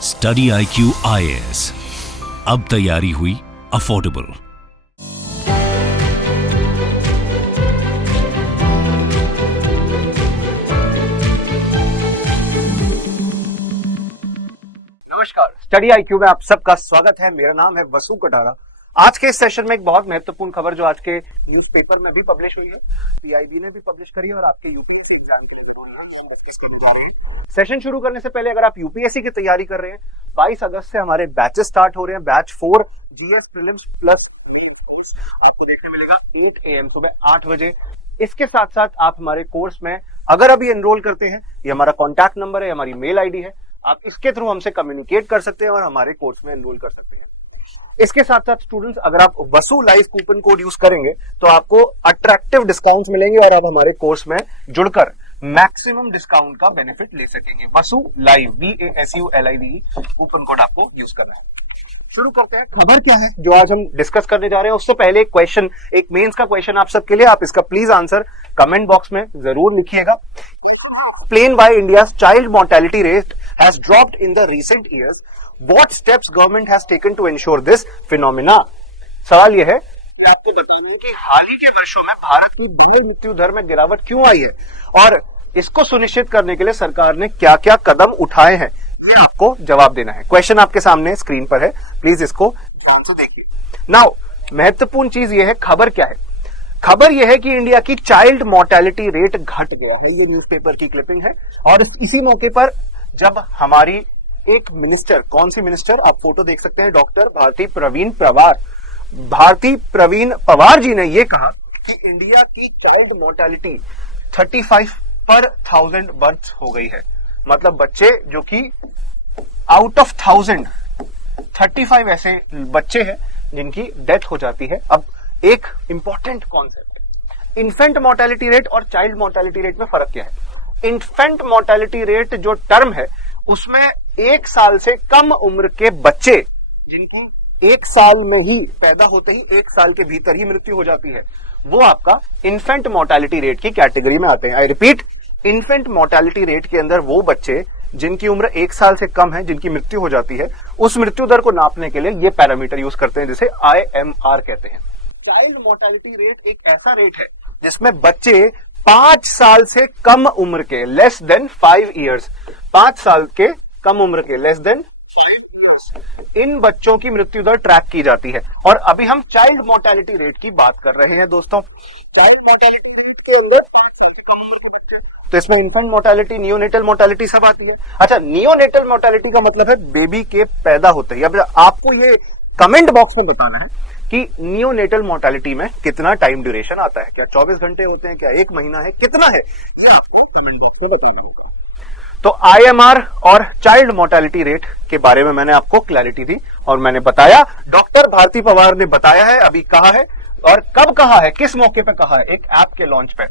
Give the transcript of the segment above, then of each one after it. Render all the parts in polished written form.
Study IQ IAS, अब तैयारी हुई अफोर्डेबल। नमस्कार, स्टडी IQ में आप सबका स्वागत है। मेरा नाम है वसु कटारा। आज के इस सेशन में एक बहुत महत्वपूर्ण खबर जो आज के न्यूज़पेपर में भी पब्लिश हुई है, PIB ने भी पब्लिश करी है और आपके यूपी सेशन शुरू करने से पहले अगर आप यूपीएससी की तैयारी कर रहे हैं, 22 अगस्त से हमारे बैचेस स्टार्ट हो रहे हैं। बैच 4 GS प्रीलिम्स प्लस आपको देखने मिलेगा 8 AM सुबह 8 बजे। इसके साथ साथ आप हमारे कोर्स में अगर अभी एनरोल करते हैं, ये हमारा कॉन्टैक्ट नंबर है, हमारी मेल ID है, आप इसके थ्रू हमसे कम्युनिकेट कर सकते हैं और हमारे कोर्स में एनरोल कर सकते हैं। इसके साथ साथ स्टूडेंट्स, अगर आप वसु लाइव कूपन कोड यूज करेंगे तो आपको अट्रैक्टिव डिस्काउंट्स मिलेंगे और आप हमारे कोर्स में जुड़कर मैक्सिमम डिस्काउंट का बेनिफिट ले सकेंगे। वसु लाइव VASULIVE कूपन कोड आपको यूज करना है। शुरू करते हैं। खबर क्या है जो आज हम डिस्कस करने जा रहे हैं, उससे पहले एक क्वेश्चन, एक मेंस का क्वेश्चन आप सबके लिए। आप इसका प्लीज आंसर कमेंट बॉक्स में जरूर लिखिएगा। Explain why India's child mortality rate has dropped in the recent years. What steps government has taken to ensure this phenomena? सवाल यह है कि आपको बताऊं कि हाल ही के वर्षों में भारत की बाल मृत्यु दर में गिरावट क्यों आई है और इसको सुनिश्चित करने के लिए सरकार ने क्या क्या कदम उठाए हैं, ये आपको जवाब देना है। क्वेश्चन आपके सामने स्क्रीन पर है, प्लीज इसको ध्यान से देखिए। नाउ महत्वपूर्ण चीज यह है, खबर क्या है? खबर यह है कि इंडिया की चाइल्ड मोर्टेलिटी रेट घट गया है। ये न्यूज़पेपर की क्लिपिंग है और इसी मौके पर जब हमारी एक मिनिस्टर, कौन सी मिनिस्टर, आप फोटो देख सकते हैं, डॉक्टर भारती प्रवीण पवार जी ने यह कहा कि इंडिया की चाइल्ड मोर्टेलिटी 35 पर 1000 बर्थ हो गई है। मतलब बच्चे जो कि आउट ऑफ 1000 35 ऐसे बच्चे हैं जिनकी डेथ हो जाती है। अब एक इंपॉर्टेंट कॉन्सेप्ट है, इन्फेंट मोर्टेलिटी रेट और चाइल्ड मोर्टेलिटी रेट में फर्क क्या है? इन्फेंट मोर्टेलिटी रेट जो टर्म है उसमें 1 साल से कम उम्र के बच्चे जिनकी 1 साल में ही पैदा होते ही 1 साल के भीतर ही मृत्यु हो जाती है, वो आपका इन्फेंट मोर्टेलिटी रेट की कैटेगरी में आते हैं। I repeat, infant mortality rate के अंदर वो बच्चे जिनकी उम्र 1 साल से कम है, जिनकी मृत्यु हो जाती है, उस मृत्यु दर को नापने के लिए ये पैरामीटर यूज करते हैं जिसे IMR कहते हैं। चाइल्ड मोर्टेलिटी रेट एक ऐसा रेट है जिसमें बच्चे 5 साल से कम उम्र के, लेस देन 5 ईयर्स, 5 साल के कम उम्र के, लेस देन 5 ईयर्स, इन बच्चों की मृत्यु दर ट्रैक की जाती है। और अभी हम चाइल्ड मोर्टेलिटी रेट की बात कर रहे हैं दोस्तों। चाइल्ड मोर्टेलिटी के अंदर तो इसमें इन्फेंट मोर्टेलिटी, नियोनेटल मोर्टेलिटी सब आती है। अच्छा, नियोनेटल मोर्टेलिटी का मतलब है बेबी के पैदा होते ही। अब आपको ये कमेंट बॉक्स में बताना है कि नियोनेटल मोर्टेलिटी में कितना टाइम ड्यूरेशन आता है, क्या 24 घंटे होते हैं, क्या 1 महीना है, कितना है, ये आपको कमेंट बॉक्स में बताना है। तो IMR और चाइल्ड मोर्टेलिटी रेट के बारे में मैंने आपको क्लैरिटी दी और मैंने बताया, डॉक्टर भारती पवार ने बताया है, अभी कहा है और कब कहा है, किस मौके पे कहा है, एक ऐप के लॉन्च पे।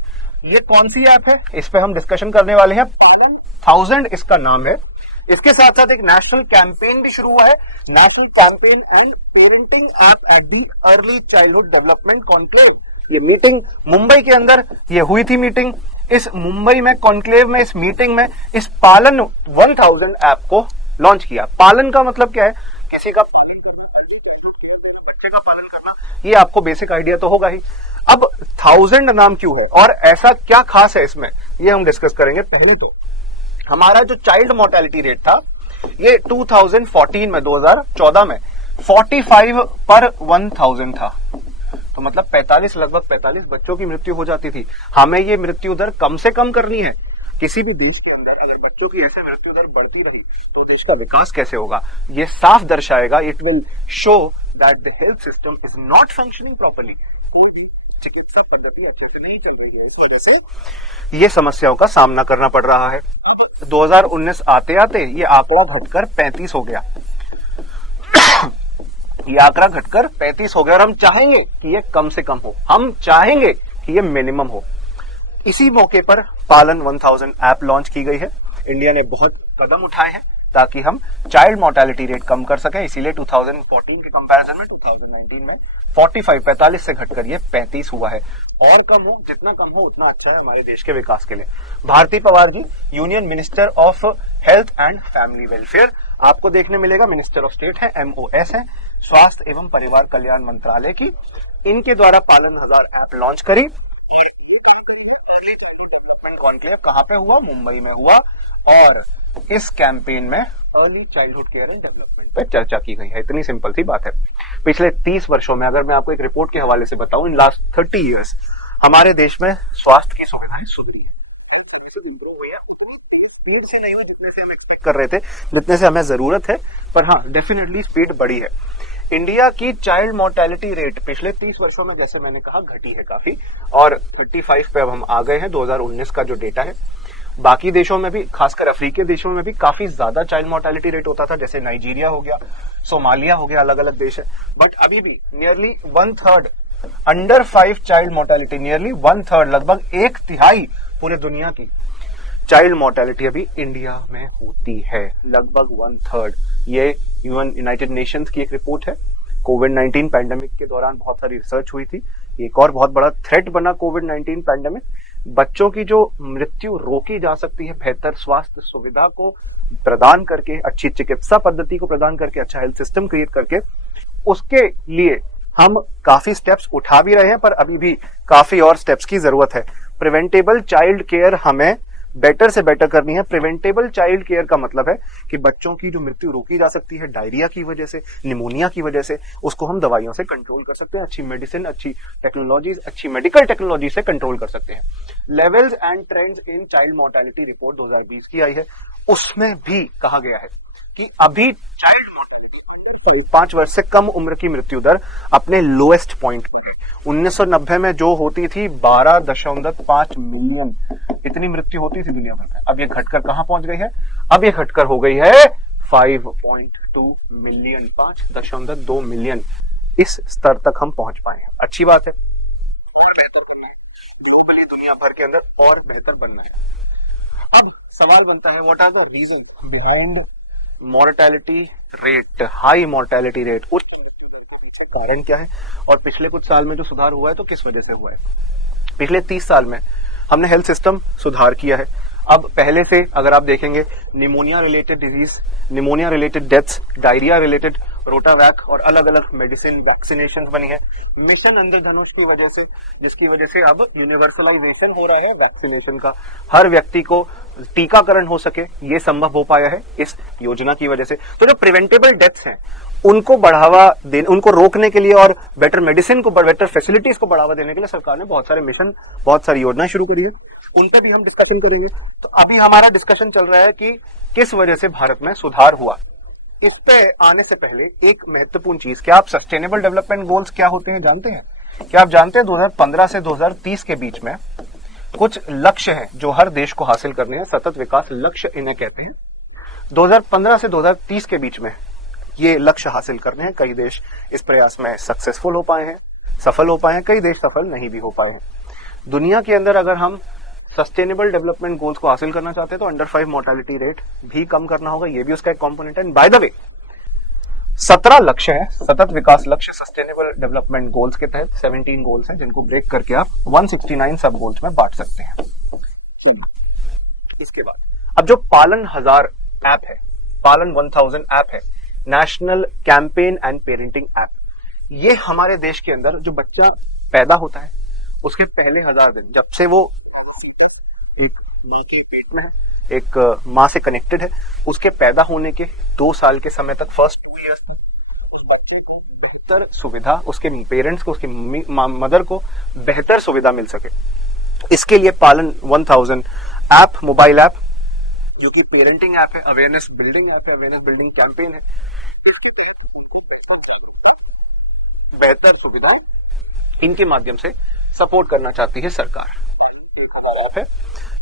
ये कौन सी ऐप है, इस पे हम डिस्कशन करने वाले हैं। पालन 1000 इसका नाम है। इसके साथ साथ एक नेशनल कैंपेन भी शुरू हुआ है, national campaign and parenting app at the early childhood development conclave. ये मीटिंग मुंबई के अंदर ये हुई थी मीटिंग। इस मुंबई में कॉन्क्लेव में, इस मीटिंग में इस पालन 1000 ऐप को लॉन्च किया। पालन का मतलब क्या है? किसी का पालन करना, ये आपको बेसिक आइडिया तो होगा ही। अब 1000 नाम क्यों है और ऐसा क्या खास है इसमें, ये हम डिस्कस करेंगे। पहले तो हमारा जो चाइल्ड मोर्टेलिटी रेट था ये 2014 में, 2014 में 45 पर 1000 था। तो मतलब 45, लगभग 45 बच्चों की मृत्यु हो जाती थी। हमें ये मृत्यु दर कम से कम करनी है। किसी भी देश के अंदर अगर बच्चों की ऐसे मृत्यु दर बढ़ती रही तो देश का विकास कैसे होगा? ये साफ दर्शाएगा, it will show that the health system is not functioning properly. चिकित्सा पद्धति अच्छे से नहीं चल रही है, इस वजह से ये समस्याओं का सामना करना पड़ रहा है। 2019 आते आते ये आंकड़ा घटकर 35 हो गया। ये आंकड़ा घटकर 35 हो गया और हम चाहेंगे कि ये कम से कम हो, हम चाहेंगे कि ये मिनिमम हो। इसी मौके पर पालन 1000 ऐप लॉन्च की गई है। इंडिया ने बहुत कदम उठाए हैं ताकि हम चाइल्ड मोर्टेलिटी रेट कम कर सकें। इसीलिए 2014 के कंपैरिजन में 2019 में 45 से घटकर ये 35 हुआ है। और कम हो, जितना कम हो उतना अच्छा है हमारे देश के विकास के लिए। Bharati Pawar ji union minister of health and family welfare, आपको देखने मिलेगा मिनिस्टर ऑफ स्टेट है, MOS है, स्वास्थ्य एवं परिवार कल्याण मंत्रालय की। इनके द्वारा पालन हजार ऐप लॉन्च करी। कॉन्क्लेव कहां पे हुआ? मुंबई में हुआ। और इस कैंपेन में early childhood care and development पे चर्चा की गई है। इतनी सिंपल सी बात है। पिछले 30 वर्षों में अगर मैं आपको एक रिपोर्ट के हवाले से बताऊं, इन लास्ट 30 इयर्स हमारे देश में स्वास्थ्य की सुविधाएं सुधरी हुई है। स्पीड से नहीं हुई जितने से हम एक्सपेक्ट कर रहे थे, जितने से हमें जरूरत है, पर हाँ डेफिनेटली स्पीड बढ़ी है। इंडिया की चाइल्ड मोर्टेलिटी रेट पिछले 30 वर्षों में जैसे मैंने कहा घटी है काफी, और 35 पे अब हम आ गए हैं 2019 का जो डेटा है। बाकी देशों में भी, खासकर अफ्रीकी देशों में भी काफी ज्यादा चाइल्ड मोर्टेलिटी रेट होता था, जैसे नाइजीरिया हो गया, सोमालिया हो गया, अलग अलग देश है। बट अभी भी nearly 1/3 under 5 child mortality, nearly 1/3 लगभग 1/3 पूरे दुनिया की चाइल्ड मोर्टेलिटी अभी इंडिया में होती है, लगभग 1/3। ये यूनाइटेड नेशंस की एक रिपोर्ट है। कोविड-19 पैंडेमिक के दौरान बहुत सारी रिसर्च हुई थी। एक और बहुत बड़ा थ्रेट बना कोविड-19 पैंडेमिक। बच्चों की जो मृत्यु रोकी जा सकती है बेहतर स्वास्थ्य सुविधा को प्रदान करके, अच्छी चिकित्सा पद्धति को प्रदान करके, अच्छा हेल्थ सिस्टम क्रिएट करके, उसके लिए हम काफी स्टेप्स उठा भी रहे हैं, पर अभी भी काफी और स्टेप्स की जरूरत है। प्रिवेंटेबल चाइल्ड केयर हमें बेटर से बेटर करनी है। प्रिवेंटेबल चाइल्ड केयर का मतलब है कि बच्चों की जो मृत्यु रोकी जा सकती है डायरिया की वजह से, निमोनिया की वजह से, उसको हम दवाइयों से कंट्रोल कर सकते हैं। अच्छी मेडिसिन, अच्छी टेक्नोलॉजीज, अच्छी मेडिकल टेक्नोलॉजी से कंट्रोल कर सकते हैं। Levels and trends in child mortality report 2020 की आई है, उसमें भी कहा गया है कि अभी चाइल्ड 5 वर्ष से कम उम्र की मृत्यु दर अपने लोएस्ट पॉइंट पर है। 1990 में जो होती थी 12.5 मिलियन, इतनी मृत्यु होती थी दुनिया भर में। अब ये घटकर कहां पहुंच गई है? अब ये घटकर हो गई है 5.2 मिलियन, 5.2 मिलियन। इस स्तर तक हम पहुंच पाए हैं, अच्छी बात है। ग्लोबली दुनिया भर के अंदर और बेहतर बनना है। अब सवाल बनता है, what are the reason behind mortality rate, high mortality rate? उच्च कारण क्या है और पिछले कुछ साल में जो सुधार हुआ है तो किस वजह से हुआ है? पिछले 30 साल में हमने हेल्थ सिस्टम सुधार किया है। अब पहले से अगर आप देखेंगे, pneumonia related disease, pneumonia related deaths, diarrhoea related Rotavac और अलग अलग मेडिसिन, वैक्सीनेशन बनी है मिशन इंद्रधनुष की वजह से, जिसकी वजह से अब यूनिवर्सलाइजेशन हो रहा है वैक्सीनेशन का, हर व्यक्ति को टीकाकरण हो सके, ये संभव हो पाया है इस योजना की वजह से। तो जो प्रिवेंटेबल डेथ्स हैं उनको बढ़ावा देने, उनको रोकने के लिए और बेटर मेडिसिन को, बेटर फैसिलिटीज को बढ़ावा देने के लिए सरकार ने बहुत सारे मिशन, बहुत सारी योजनाएं शुरू करी है। उन पर भी हम डिस्कशन करेंगे। तो अभी हमारा डिस्कशन चल रहा है कि किस वजह से भारत में सुधार हुआ। इस पे आने से पहले एक महत्वपूर्ण चीज, क्या आप सस्टेनेबल डेवलपमेंट गोल्स क्या होते हैं जानते हैं? क्या आप जानते हैं 2015 से 2030 के बीच में कुछ लक्ष्य हैं जो हर देश को हासिल करने हैं, सतत विकास लक्ष्य इन्हें कहते हैं। 2015 से 2030 के बीच में ये लक्ष्य हासिल करने हैं। कई देश इस प्रयास में सक्सेसफुल हो पाए हैं, सफल हो पाए हैं, कई देश सफल नहीं भी हो पाए हैं। दुनिया के अंदर अगर हम सस्टेनेबल डेवलपमेंट गोल्स को हासिल करना चाहते हैं तो अंडर 5 मोर्टेलिटी रेट भी कम करना होगा, ये भी उसका एक कंपोनेंट है। बाय द वे 17 लक्ष्य है, सतत विकास लक्ष्य सस्टेनेबल डेवलपमेंट गोल्स के तहत 17 गोल्स हैं, जिनको ब्रेक करके आप 169 सब गोल्स में बांट सकते हैं। इसके बाद अब जो पालन 1000 ऐप है, पालन 1000 ऐप है, national campaign and parenting app, ये हमारे देश के अंदर जो बच्चा पैदा होता है उसके पहले 1000 दिन, जब से वो एक माँ के पेट में है, एक माँ से कनेक्टेड है, उसके पैदा होने के 2 साल के समय तक, फर्स्ट 2 ईयर्स उस बच्चे को बेहतर सुविधा, उसके पेरेंट्स को, उसके मदर को बेहतर सुविधा मिल सके। इसके लिए पालन 1000 ऐप, मोबाइल ऐप जो कि पेरेंटिंग ऐप है, अवेयरनेस बिल्डिंग ऐप है, अवेयरनेस बिल्डिंग कैंपेन है, बेहतर सुविधाएं इनके माध्यम से सपोर्ट करना चाहती है सरकार। ऐप है,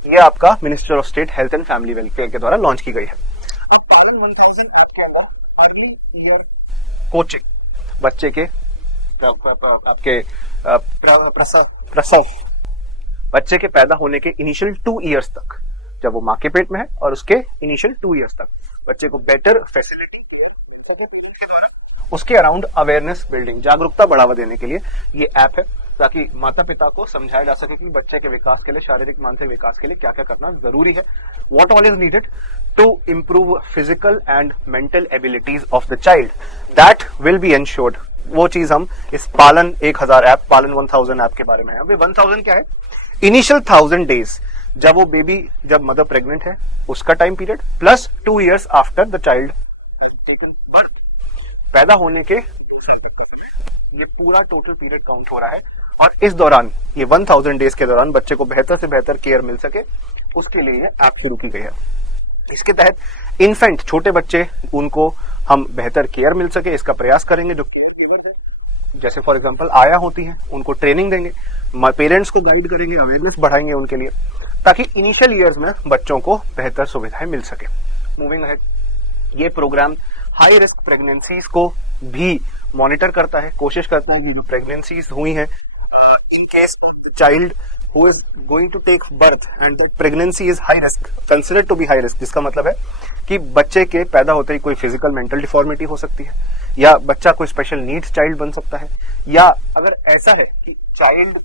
ये आपका minister of state health and family welfare के द्वारा लॉन्च की गई है। अब पालन 1000 ऐप के अंदर अर्ली ईयर कोचिंग, बच्चे के आपके प्रसव, बच्चे के पैदा होने के इनिशियल 2 इयर्स तक जब वो माँ के पेट में है और उसके इनिशियल 2 इयर्स तक बच्चे को बेटर फैसिलिटी उसके अराउंड अवेयरनेस बिल्डिंग, जागरूकता बढ़ावा देने के लिए ये ऐप है, ताकि माता पिता को समझाया जा सके कि बच्चे के विकास के लिए, शारीरिक मानसिक विकास के लिए क्या क्या करना जरूरी है, what all is needed to improve physical and mental abilities of the child, that will be ensured. वो चीज हम इस पालन 1000 ऐप, पालन 1000 ऐप के बारे में है। अभी 1000 क्या है? इनिशियल 1000 डेज, जब वो बेबी, जब मदर प्रेग्नेंट है उसका time period, plus 2 years after the child taken birth, पैदा होने के, ये पूरा टोटल पीरियड काउंट हो रहा है। और इस दौरान, ये 1000 डेज के दौरान बच्चे को बेहतर से बेहतर केयर मिल सके, उसके लिए ये ऐप शुरू की गई है। इसके तहत इन्फेंट, छोटे बच्चे, उनको हम बेहतर केयर मिल सके, इसका प्रयास करेंगे। जो जैसे फॉर एग्जांपल आया होती हैं, उनको ट्रेनिंग देंगे, पेरेंट्स को गाइड करेंगे, अवेयरनेस बढ़ाएंगे उनके लिए, ताकि इनिशियल ईयर्स में बच्चों को बेहतर सुविधाएं मिल सके। मूविंग अहेड, ये प्रोग्राम हाई रिस्क प्रेगनेंसीज को भी मॉनिटर करता है, कोशिश करता है कि जो प्रेगनेंसीज हुई हैं, in case child who is going to take birth and the pregnancy is high risk, considered to be high risk, जिसका मतलब है कि बच्चे के पैदा होते ही कोई फिजिकल मेंटल डिफॉर्मिटी हो सकती है, या बच्चा कोई स्पेशल नीड्स चाइल्ड बन सकता है, या अगर ऐसा है कि चाइल्ड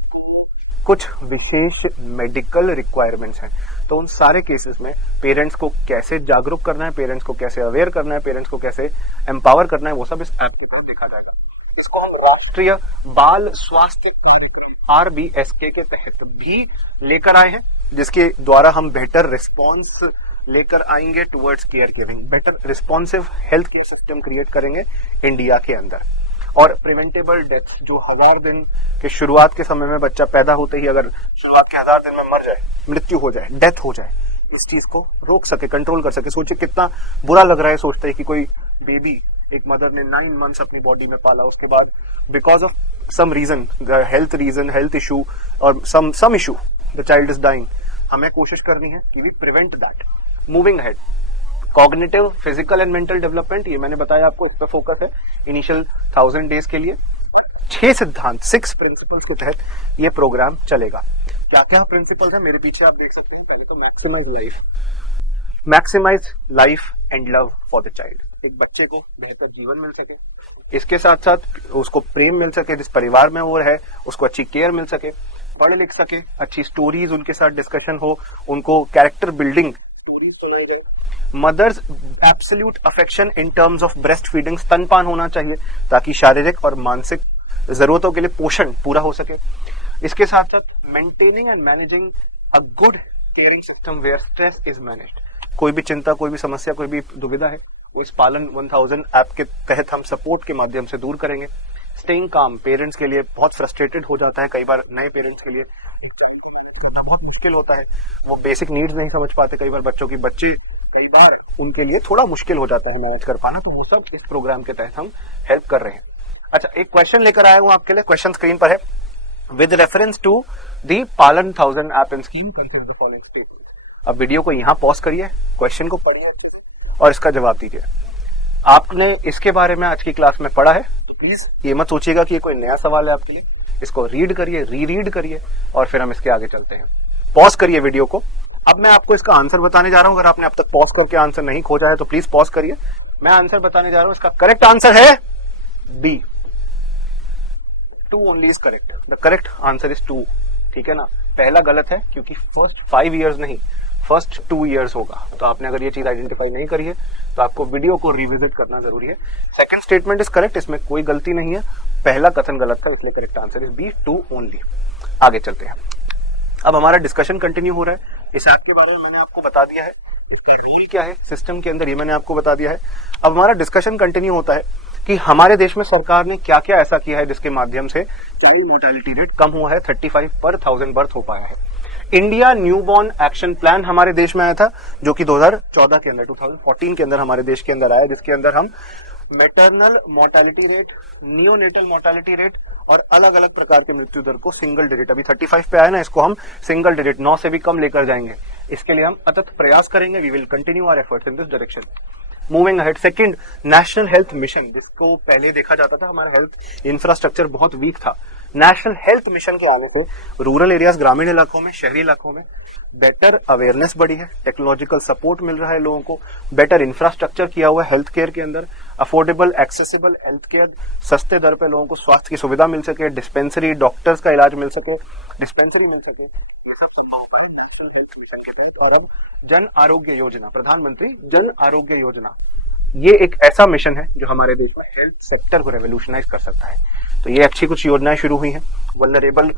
कुछ विशेष मेडिकल रिक्वायरमेंट्स हैं, तो उन सारे केसेस में पेरेंट्स को कैसे जागरूक करना है, पेरेंट्स को कैसे अवेयर करना है, पेरेंट्स को कैसे एम्पावर करना है, वो सब इस ऐप की तरफ देखा जाएगा। इसको हम राष्ट्रीय बाल स्वास्थ्य RBSK के तहत भी लेकर आए हैं, जिसके द्वारा हम बेहतर रिस्पॉन्स लेकर आएंगे towards care giving, better responsive health care system create करेंगे इंडिया के अंदर। और प्रिवेंटेबल डेथ, जो 1000 दिन के शुरुआत के समय में बच्चा पैदा होते ही अगर शुरुआत के 1000 दिन में मर जाए, मृत्यु हो जाए, डेथ हो जाए, इस चीज को रोक सके, कंट्रोल कर सके। सोचिए कितना बुरा लग रहा है सोचते ही कि कोई बेबी, एक मदर ने 9 मंथ्स अपनी बॉडी में पाला, उसके बाद because of some reason, health issue और some issue, the child is dying. हमें कोशिश करनी है कि we prevent that. Moving ahead, cognitive, physical and mental development, ये मैंने बताया आपको, इस पर फोकस है इनिशियल 1000 डेज के लिए। 6 सिद्धांत, 6 प्रिंसिपल्स के तहत ये प्रोग्राम चलेगा। क्या क्या प्रिंसिपल्स है मेरे पीछे आप देख सकते हैं। पहले तो maximize life and love for the child, एक बच्चे को बेहतर जीवन मिल सके, इसके साथ साथ उसको प्रेम मिल सके, जिस परिवार में वो है उसको अच्छी केयर मिल सके, पढ़ लिख सके, अच्छी स्टोरीज उनके साथ डिस्कशन हो, उनको character building, mother's absolute affection in terms of breast feeding, स्तनपान होना चाहिए ताकि शारीरिक और मानसिक जरूरतों के लिए पोषण पूरा हो सके। इसके साथ साथ maintaining and managing a good caring system where stress is managed, कोई भी चिंता, कोई भी समस्या, कोई भी दुविधा है, वो इस पालन 1000 ऐप के तहत हम सपोर्ट के माध्यम से दूर करेंगे। स्टेइंग काम, पेरेंट्स के लिए बहुत फ्रस्ट्रेटेड हो जाता है, कई बार नए पेरेंट्स के लिए बहुत मुश्किल होता है, वो बेसिक नीड्स नहीं समझ पाते, कई बार बच्चों की कई बार उनके लिए थोड़ा मुश्किल हो जाता है मैनेज कर पाना, तो वो सब इस प्रोग्राम के तहत हम हेल्प कर रहे हैं। अच्छा, एक क्वेश्चन लेकर आया हूं आपके लिए, क्वेश्चन स्क्रीन पर है। विद रेफरेंस टू दी पालन 1000 app and scheme, consider the following statement. अब वीडियो को यहां पॉज करिए, क्वेश्चन को पढ़िए और इसका जवाब दीजिए। आपने इसके बारे में आज की क्लास में पढ़ा है, तो प्लीज ये मत सोचिएगा कि ये कोई नया सवाल है आपके लिए। इसको रीड करिए, रीड करिए और फिर हम इसके आगे चलते हैं। पॉज करिए वीडियो को। अब मैं आपको इसका आंसर बताने जा रहा हूं। अगर आपने अब तक पॉज करके आंसर नहीं खोजा है तो प्लीज पॉज करिए। मैं आंसर बताने जा रहा हूं, इसका करेक्ट आंसर है B, 2 only is correct. The correct answer is 2, ठीक है ना। पहला गलत है क्योंकि फर्स्ट 5 इयर्स नहीं, फर्स्ट 2 इयर्स होगा। तो आपने अगर ये चीज आइडेंटिफाई नहीं करी है तो आपको वीडियो को रिविजिट करना जरूरी है। सेकंड स्टेटमेंट इज करेक्ट, इसमें कोई गलती नहीं है। पहला कथन गलत था, इसलिए correct answer is B, 2 only. आगे चलते हैं। अब हमारा डिस्कशन कंटिन्यू हो रहा है। इस ऐप के बारे में मैंने आपको बता दिया है, इसका रील क्या है सिस्टम के अंदर, ये मैंने आपको बता दिया है। अब हमारा डिस्कशन कंटिन्यू होता है कि हमारे देश में सरकार ने क्या क्या ऐसा किया है जिसके माध्यम से चाइल्ड मोर्टेलिटी रेट कम हुआ है, 35 पर 1000 बर्थ हो पाया है। इंडिया न्यूबॉर्न एक्शन प्लान हमारे देश में आया था, जो कि 2014 के अंदर, 2014 के अंदर हमारे देश के अंदर आया, जिसके अंदर हम maternal mortality rate, neonatal mortality rate और अलग अलग प्रकार के मृत्यु दर को सिंगल डिजिट, अभी 35 पे आया ना, इसको हम सिंगल डिजिट 9 से भी कम लेकर जाएंगे। इसके लिए हम अथक प्रयास करेंगे। We will continue our efforts in this direction. Moving ahead, second, national health mission, जिसको पहले देखा जाता था हमारा हेल्थ इंफ्रास्ट्रक्चर बहुत वीक था, नेशनल हेल्थ मिशन के आने से रूरल एरियाज, ग्रामीण इलाकों में, शहरी इलाकों में बेटर अवेयरनेस बढ़ी है, टेक्नोलॉजिकल सपोर्ट मिल रहा है लोगों को, बेटर इंफ्रास्ट्रक्चर किया हुआ है हेल्थ केयर के अंदर, अफोर्डेबल एक्सेसिबल हेल्थ केयर, सस्ते दर पे लोगों को स्वास्थ्य की सुविधा मिल सके, डिस्पेंसरी, डॉक्टर्स का इलाज मिल सके, डिस्पेंसरी मिल सके, ये सब संभव है नेशनल हेल्थ मिशन के तहत। और अब जन आरोग्य योजना, प्रधानमंत्री जन आरोग्य योजना, ये एक ऐसा मिशन है जो हमारे देश में हेल्थ सेक्टर को रेवोल्यूशनाइज कर सकता है। तो ये अच्छी कुछ योजनाएं शुरू हुई हैं, वल्नरेबल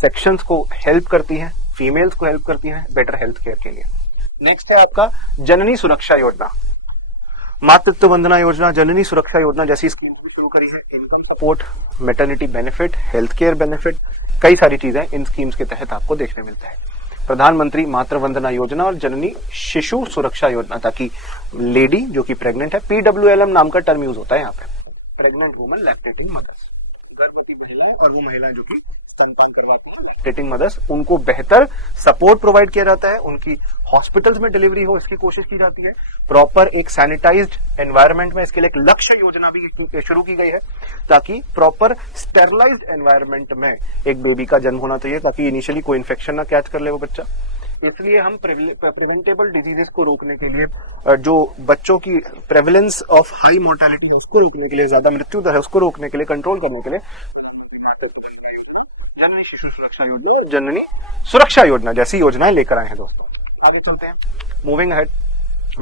सेक्शंस को हेल्प करती हैं, फीमेल्स को हेल्प करती हैं बेटर हेल्थ केयर के लिए। नेक्स्ट है आपका जननी सुरक्षा योजना, मातृत्व वंदना योजना, जननी सुरक्षा योजना जैसी स्कीम शुरू करी है। Income support, maternity benefit, health care benefit, कई सारी चीजें इन स्कीम्स के तहत आपको देखने मिलता है। प्रधानमंत्री मातृ वंदना योजना और जननी शिशु सुरक्षा योजना, ताकि लेडी जो कि प्रेग्नेंट है, PWLM नाम का टर्म यूज होता है यहाँ पे, प्रेग्नेंट वुमन लैक्टेटिंग मदर्स, गर्भवती महिलाएं और वो महिलाएं जो कि स्तनपान करवाती हैं, लैक्टेटिंग मदर्स, उनको बेहतर सपोर्ट प्रोवाइड किया जाता है, उनकी हॉस्पिटल्स में डिलीवरी हो इसकी कोशिश की जाती है, प्रॉपर एक सैनिटाइज्ड एनवायरनमेंट में। इसके लिए एक लक्ष्य योजना भी शुरू की गई है ताकि प्रॉपर स्टेरलाइज्ड एनवायरनमेंट में एक बेबी का जन्म होना चाहिए, ताकि इनिशियली कोई इन्फेक्शन ना कैच कर ले वो बच्चा। इसलिए हम प्रिवेंटेबल डिजीजेस को रोकने के लिए, जो बच्चों की प्रेवलेंस ऑफ हाई मोर्टेलिटी है उसको रोकने के लिए, ज्यादा मृत्यु दर है उसको रोकने के लिए, कंट्रोल करने के लिए जननी शिशु सुरक्षा योजना, जननी सुरक्षा योजना जैसी योजनाएं लेकर आए हैं दोस्तों। आगे चलते हैं, moving ahead.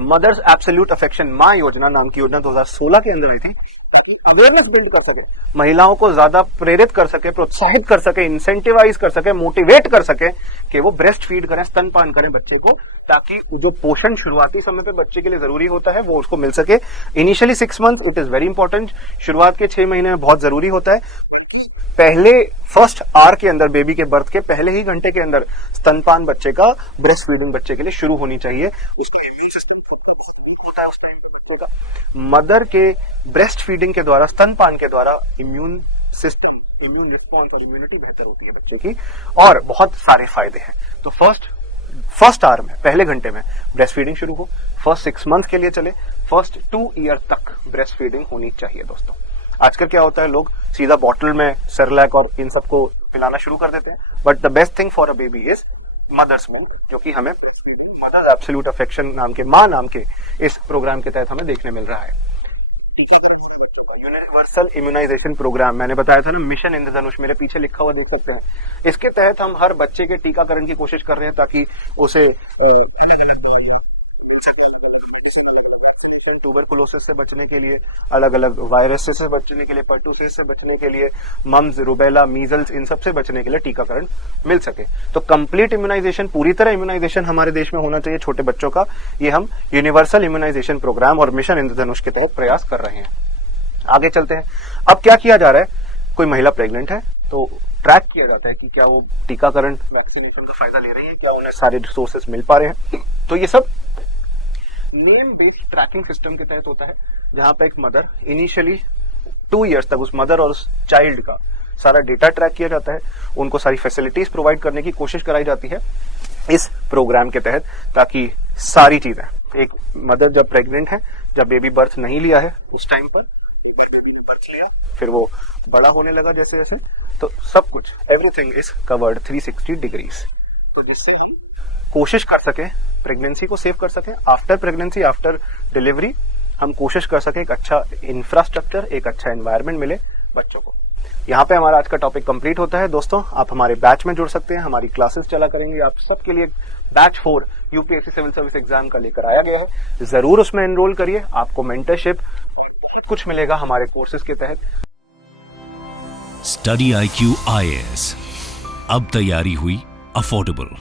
Mother's absolute affection मां योजना नाम की योजना 2016 के अंदर आई थी, ताकि अवेयरनेस बिल्ड कर सके, महिलाओं को ज्यादा प्रेरित कर सके, प्रोत्साहित कर सके, इंसेंटिवाइज कर सके, मोटिवेट कर सके कि वो ब्रेस्ट फीड करें, स्तनपान करें बच्चे को, ताकि जो पोषण शुरुआती समय पे बच्चे के लिए जरूरी होता है वो उसको मिल सके। Initially 6 month it is very important, शुरुआत के 6 महीने में बहुत जरूरी होता है। पहले फर्स्ट आवर के अंदर, बेबी के बर्थ के पहले ही घंटे के अंदर स्तनपान बच्चे का, ब्रेस्ट फीडिंग बच्चे के लिए शुरू होनी चाहिए। उसका इम्यून सिस्टम होता है उसके बच्चों का, मदर के ब्रेस्ट फीडिंग के द्वारा, स्तनपान के द्वारा इम्यून सिस्टम, इम्यून रिस्पॉन्स और इम्यूनिटी बेहतर होती है बच्चे की, और बहुत सारे फायदे हैं। तो फर्स्ट आवर में, पहले घंटे में ब्रेस्ट फीडिंग शुरू हो, फर्स्ट 6 मंथ के लिए चले, फर्स्ट 2 ईयर तक ब्रेस्ट फीडिंग होनी चाहिए दोस्तों। आजकल क्या होता है, लोग सीधा बॉटल में सेरेलैक और इन सबको पिलाना शुरू कर देते हैं, but the best thing for a baby is mother's womb, जो कि हमें मदर्स एब्सोल्यूट अफेक्शन नाम के, मां नाम के इस प्रोग्राम के तहत हमें देखने मिल रहा है। यूनिवर्सल इम्यूनाइजेशन प्रोग्राम, मैंने बताया था ना, मिशन इंद्रधनुष, मेरे पीछे लिखा हुआ देख सकते हैं। इसके तहत हम हर बच्चे के टीकाकरण की कोशिश कर रहे हैं, ताकि उसे ट्यूबरकुलोसिस से बचने के लिए, अलग अलग वायरसेस से बचने के लिए, पर्टुसिस से बचने के लिए, मम्स, रुबेला, मीजल्स, इन सब से बचने के लिए टीकाकरण मिल सके। तो कंप्लीट इम्यूनाइजेशन, पूरी तरह इम्यूनाइजेशन हमारे देश में होना चाहिए छोटे बच्चों का। ये हम यूनिवर्सल इम्यूनाइजेशन प्रोग्राम और मिशन इंद्रधनुष के तहत प्रयास कर रहे हैं। आगे चलते हैं। अब क्या किया जा रहा है, कोई महिला प्रेग्नेंट है तो ट्रैक किया जाता है कि क्या वो टीकाकरण, वैक्सीनेशन का फायदा ले रही है, क्या उन्हें सारे रिसोर्सेस मिल पा रहे हैं। तो ये सब न्यूरल बेस्ड ट्रैकिंग सिस्टम के तहत होता है, जहां पे एक मदर इनिशियली 2 इयर्स तक उस मदर और उस चाइल्ड का सारा डेटा ट्रैक किया जाता है, उनको सारी फैसिलिटीज प्रोवाइड करने की कोशिश कराई जाती है इस प्रोग्राम के तहत, ताकि सारी चीजें, एक मदर जब प्रेग्नेंट है, जब बेबी बर्थ नहीं लिया है उस टाइम पर, फिर वो बड़ा होने लगा जैसे जैसे, तो सब कुछ, एवरीथिंग इज कवर्ड 360 डिग्रीज, तो जिससे हम कोशिश कर सके प्रेगनेंसी को सेव कर सके, आफ्टर प्रेगनेंसी, आफ्टर डिलीवरी हम कोशिश कर सके एक अच्छा इंफ्रास्ट्रक्चर, एक अच्छा एनवायरनमेंट मिले बच्चों को। यहाँ पे हमारा आज का टॉपिक कंप्लीट होता है दोस्तों। आप हमारे बैच में जुड़ सकते हैं, हमारी क्लासेस चला करेंगे, आप सबके लिए batch 4 UPSC civil service exam का लेकर आया गया है, जरूर उसमें एनरोल करिए, आपको मेंटरशिप कुछ मिलेगा हमारे कोर्सेज के तहत। स्टडी IQ IAS, अब तैयारी हुई अफोर्डेबल।